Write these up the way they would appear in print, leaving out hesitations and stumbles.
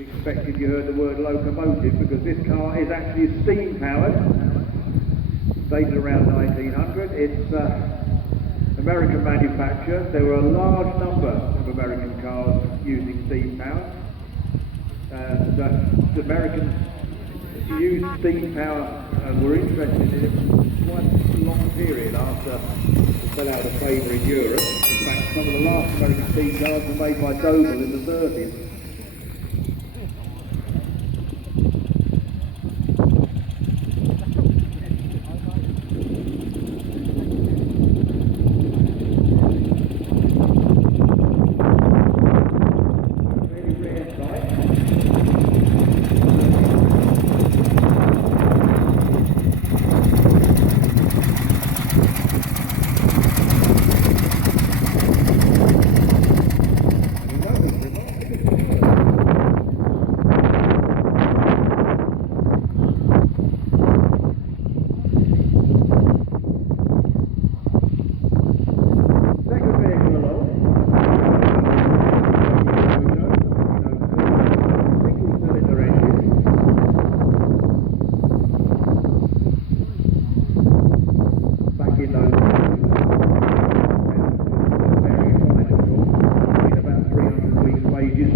Expected you heard the word locomotive, because this car is actually steam powered, dated around 1900. It's American manufacture. There were a large number of American cars using steam power, and the Americans used steam power and were interested in it for quite a long period after it fell out of favour in Europe. In fact, some of the last American steam cars were made by Doble in the 30s.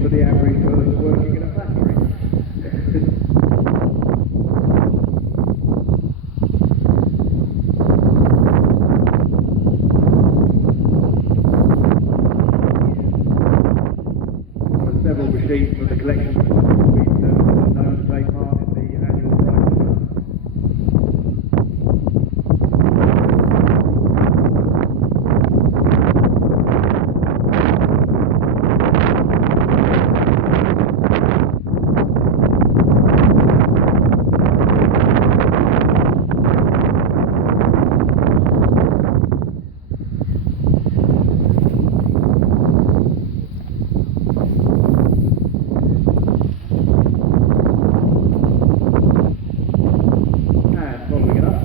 For the average person working in a factory. Several machines from the collection of we've known to take part in the annual prize.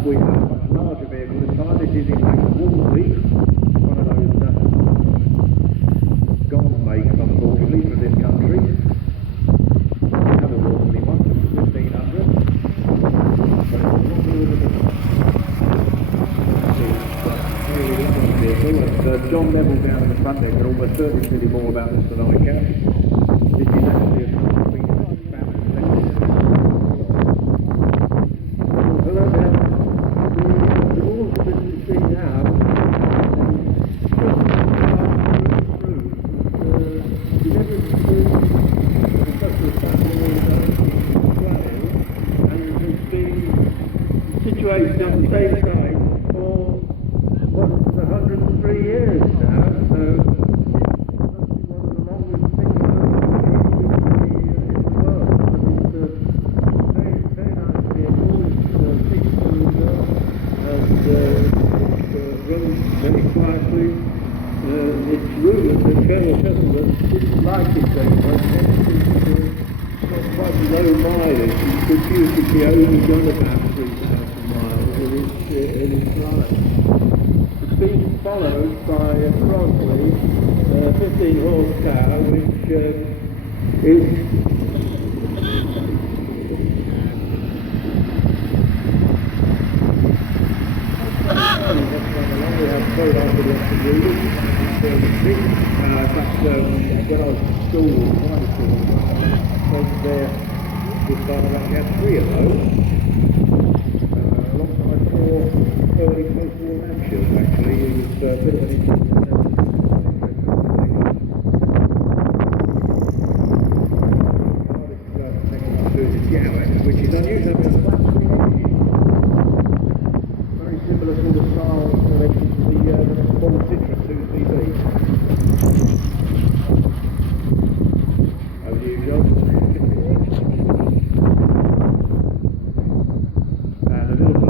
We have a much larger vehicle this time. This is in fact a Wolseley, one of those gone makes unfortunately for this country. Another Wolseley one, 1500. But it's a lot more than very large vehicle, and John Neville down in the front there can almost certainly tell you more about this than I can. This is actually a company situated on the same site for 103 years now, so it's one of the longest things in the world. But it's very, very nice vehicle. It's peaceful and runs very quietly. It's rumoured that Colonel Shuttleworth didn't like it very much. It's got quite low mileage. It's produced only done about 3,000 miles in its life. It's been followed by a Crosley 15 horsepower, which is we have very hard to get to do this. In fact, when I was at school, primary school, I was there this time around, we had 3 of those. Alongside 4 early post-war Hampshires, actually. It was a bit of an interesting which is unusual.